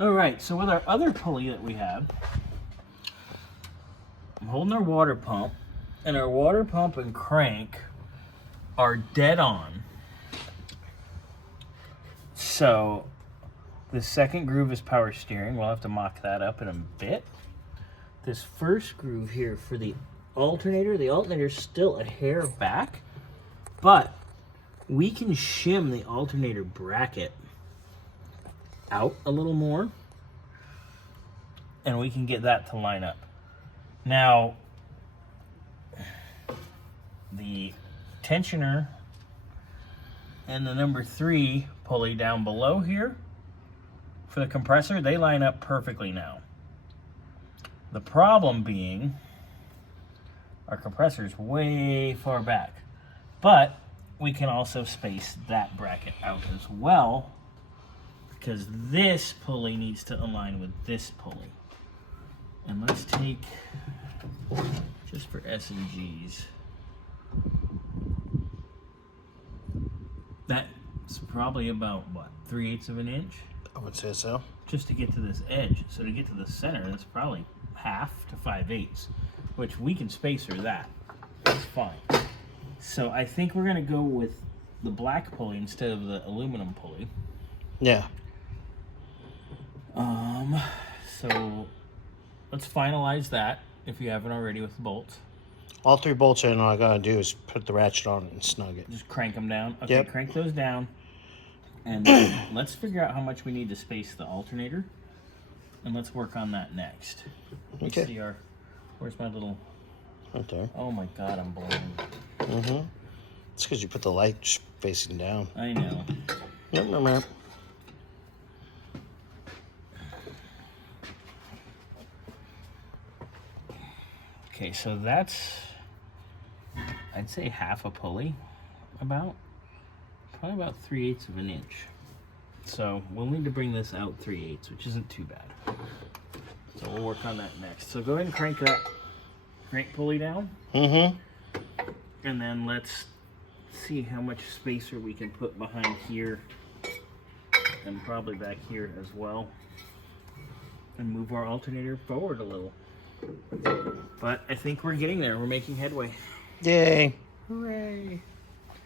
All right, so with our other pulley that we have, I'm holding our water pump, and our water pump and crank are dead on. So the second groove is power steering. We'll have to mock that up in a bit. This first groove here for the alternator's still a hair back, but we can shim the alternator bracket out a little more, and we can get that to line up. Now, the tensioner and the number 3 pulley down below here for the compressor, they line up perfectly now. The problem being our compressor is way far back, but we can also space that bracket out as well, because this pulley needs to align with this pulley. And let's take, just for S and G's, that's probably about, what, 3/8 of an inch? I would say so. Just to get to this edge. So to get to the center, that's probably 1/2 to 5/8, which we can spacer that. That's fine. So I think we're gonna go with the black pulley instead of the aluminum pulley. Yeah. So let's finalize that if you haven't already with the bolts. All 3 bolts in, all I gotta do is put the ratchet on it and snug it. Just crank them down. Okay, Yep. Crank those down. And then let's figure out how much we need to space the alternator. And let's work on that next. Let's Okay. see where's my little, Right there. oh my God, I'm blind. Mm-hmm. It's because you put the light facing down. I know. Yep. Okay, so that's, I'd say 1/2 a pulley, probably about 3/8 of an inch. So we'll need to bring this out 3/8, which isn't too bad. So we'll work on that next. So go ahead and crank that crank pulley down. Mm-hmm. And then let's see how much spacer we can put behind here and probably back here as well. And move our alternator forward a little. But I think we're getting there. We're making headway. Yay. Hooray.